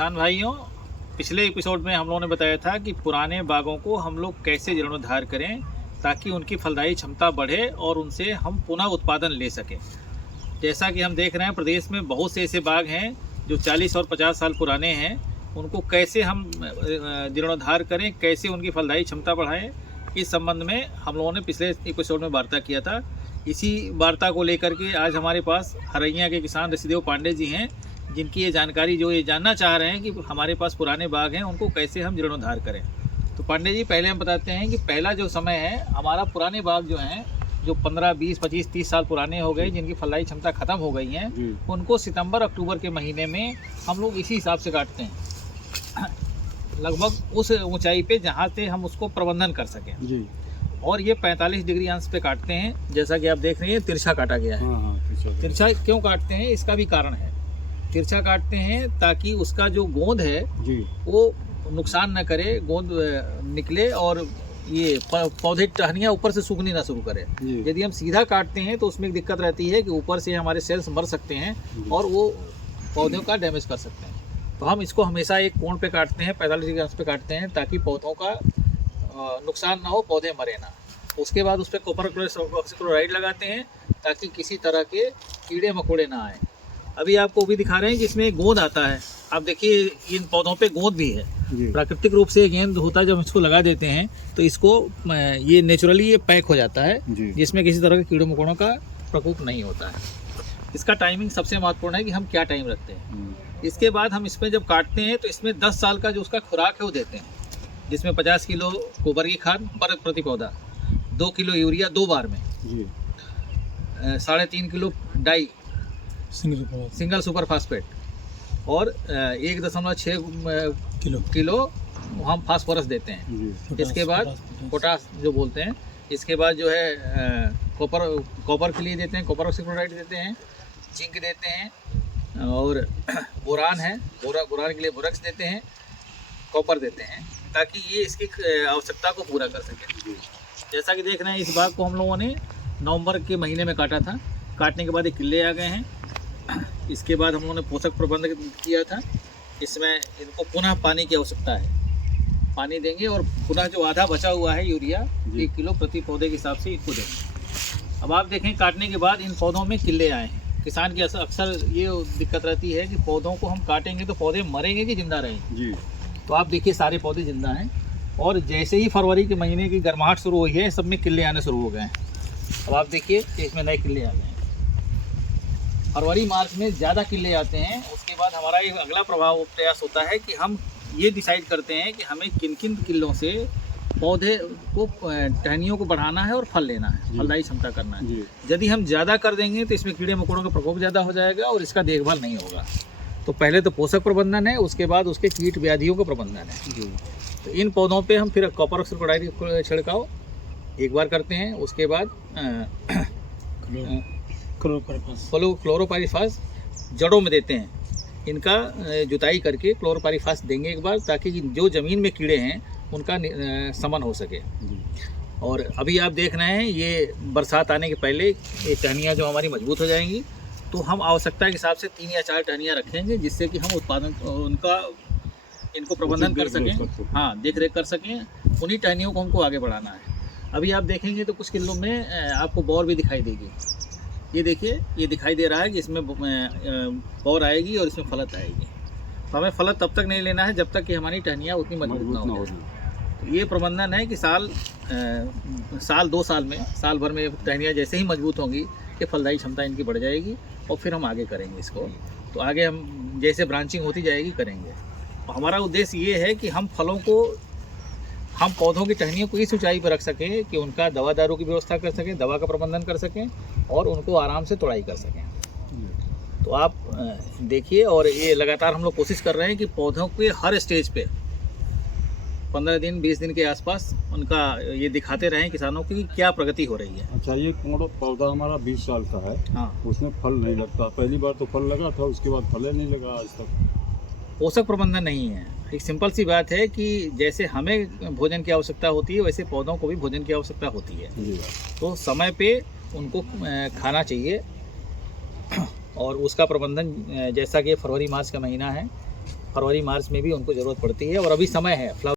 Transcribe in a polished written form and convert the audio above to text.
किसान भाइयों, पिछले एपिसोड में हम लोगों ने बताया था कि पुराने बागों को हम लोग कैसे जीर्णोद्धार करें ताकि उनकी फलदायी क्षमता बढ़े और उनसे हम पुनः उत्पादन ले सकें। जैसा कि हम देख रहे हैं, प्रदेश में बहुत से ऐसे बाग हैं जो 40 और 50 साल पुराने हैं। उनको कैसे हम जीर्णोद्धार करें, कैसे उनकी फलदायी क्षमता बढ़ाएं, इस संबंध में हम लोगों ने पिछले एपिसोड में वार्ता किया था। इसी वार्ता को लेकर के आज हमारे पास हरैया के किसान ऋषिदेव पांडे जी हैं, जिनकी ये जानकारी जो ये जानना चाह रहे हैं कि हमारे पास पुराने बाग हैं, उनको कैसे हम जीर्णोद्धार करें। तो पांडे जी, पहले हम बताते हैं कि पहला जो समय है, हमारा पुराने बाग जो हैं, जो 15, 20, 25, 30 साल पुराने हो गए, जिनकी फलदायी क्षमता खत्म हो गई हैं, उनको सितंबर अक्टूबर के महीने में हम लोग इसी हिसाब से काटते हैं, लगभग उस ऊंचाई पे जहाँ से हम उसको प्रबंधन कर सकें जी। और ये 45 डिग्री अंश पे काटते हैं, जैसा कि आप देख रहे हैं तिरछा काटा गया है। तिरछा क्यों काटते हैं, इसका भी कारण है। तिरछा काटते हैं ताकि उसका जो गोंद है जी, वो नुकसान न करे, गोंद निकले और ये पौधे टहनियाँ ऊपर से सूखनी ना शुरू करे। यदि हम सीधा काटते हैं तो उसमें एक दिक्कत रहती है कि ऊपर से हमारे सेल्स मर सकते हैं और वो पौधों का डैमेज कर सकते हैं। तो हम इसको हमेशा एक कोण पे काटते हैं, 45 डिग्री अंश पे काटते हैं, ताकि पौधों का नुकसान ना हो, पौधे मरे ना। उसके बाद उस पर कॉपर ऑक्सीक्लोराइड लगाते हैं ताकि किसी तरह के कीड़े मकोड़े ना आए। अभी आपको भी दिखा रहे हैं जिसमें गोंद आता है। आप देखिए, इन पौधों पे गोंद भी है। प्राकृतिक रूप से गेंद होता है, जब इसको लगा देते हैं तो इसको ये नेचुरली ये पैक हो जाता है, जिसमें किसी तरह के कीड़े मकोड़ों का प्रकोप नहीं होता है। इसका टाइमिंग सबसे महत्वपूर्ण है कि हम क्या टाइम रखते हैं। इसके बाद हम इसमें जब काटते हैं तो इसमें 10 साल का जो उसका खुराक है वो देते हैं, जिसमें 50 किलो गोबर की खाद प्रति पौधा, 2 किलो यूरिया 2 बार में, 3.5 kilo di single super phosphate और 1.6 किलो हम फास्फोरस देते हैं। इसके बाद पोटास जो बोलते हैं। इसके बाद जो है कॉपर के लिए देते हैं, कॉपर ऑक्सीक्लोराइड देते हैं, जिंक देते हैं और बोरान है, बोरान के लिए बोरक्स देते हैं, कॉपर देते हैं, ताकि ये इसकी आवश्यकता को पूरा कर सके। जैसा कि देख रहे हैं, इस बाग को हम लोगों ने नवंबर के महीने में काटा था। काटने के बाद ये किले आ गए हैं। इसके बाद हम लोगों ने पोषक प्रबंधन किया था। इसमें इनको पुनः पानी की आवश्यकता है, पानी देंगे और पुनः जो आधा बचा हुआ है यूरिया 1 किलो प्रति पौधे के हिसाब से इसको देंगे। अब आप देखें, काटने के बाद इन पौधों में किले आए हैं। किसान की अक्सर ये दिक्कत रहती है कि पौधों को हम काटेंगे तो पौधे मरेंगे कि जिंदा रहेंगे जी। तो आप देखिए, सारे पौधे जिंदा हैं और जैसे ही फरवरी के महीने की गर्माहट शुरू हुई है, सब में किले आने शुरू हो गए हैं। अब आप देखिए, इसमें नए किले आ गए हैं। फरवरी मार्च में ज़्यादा किले आते हैं। उसके बाद हमारा एक अगला प्रयास होता है कि हम ये डिसाइड करते हैं कि हमें किन किन किलों से पौधे को, टहनियों को बढ़ाना है और फल लेना है, फलदायी क्षमता करना है। यदि हम ज़्यादा कर देंगे तो इसमें कीड़े मकोड़ों का प्रकोप ज़्यादा हो जाएगा और इसका देखभाल नहीं होगा। तो पहले तो पोषक प्रबंधन है, उसके बाद उसके कीट व्याधियों का प्रबंधन है। तो इन पौधों पे हम फिर कॉपर ऑक्सीक्लोराइड छिड़काव एक बार करते हैं। उसके बाद क्लोरोपाइरीफास जड़ों में देते हैं। इनका जुताई करके क्लोरोपाइरीफास देंगे एक बार, ताकि जो ज़मीन में कीड़े हैं उनका शमन हो सके। और अभी आप देख रहे हैं, ये बरसात आने के पहले ये टहनियाँ जो हमारी मजबूत हो जाएंगी, तो हम आवश्यकता के हिसाब से 3 या 4 टहनियाँ रखेंगे, जिससे कि हम उत्पादन इनको प्रबंधन कर सकें, हाँ, देख रेख कर सकें। उन्हीं टहनियों को हमको आगे बढ़ाना है। अभी आप देखेंगे तो कुछ किलों में आपको बौर भी दिखाई देगी। ये देखिए, ये दिखाई दे रहा है कि इसमें बौर आएगी और इसमें फलत आएगी। तो हमें फलत तब तक नहीं लेना है जब तक कि हमारी टहनियाँ उतनी मजबूत ना हो। तो ये प्रबंधन है कि साल 2 साल में, साल भर में टहनियाँ जैसे ही मजबूत होंगी, ये फलदायी क्षमता इनकी बढ़ जाएगी और फिर हम आगे करेंगे इसको। तो आगे हम जैसे ब्रांचिंग होती जाएगी करेंगे। तो हमारा उद्देश्य ये है कि हम पौधों की टहनियों को इस ऊंचाई पर रख सकें कि उनका दवा दारू की व्यवस्था कर सकें, दवा का प्रबंधन कर सकें और उनको आराम से तोड़ाई कर सकें। तो आप देखिए, और ये लगातार हम लोग कोशिश कर रहे हैं कि पौधों के हर स्टेज पे 15 दिन 20 दिन के आसपास उनका ये दिखाते रहें किसानों की कि क्या प्रगति हो रही है। अच्छा, ये पौधा हमारा 20 साल का है। हाँ, उसमें फल नहीं लगता। पहली बार तो फल लगा था, उसके बाद फल नहीं लगा आज तक। पोषक प्रबंधन नहीं है। एक सिंपल सी बात है कि जैसे हमें भोजन की आवश्यकता होती है, वैसे पौधों को भी भोजन की आवश्यकता होती है। तो समय पे उनको खाना चाहिए और उसका प्रबंधन, जैसा कि फरवरी मार्च का महीना है, फरवरी मार्च में भी उनको ज़रूरत पड़ती है और अभी समय है फ्लावर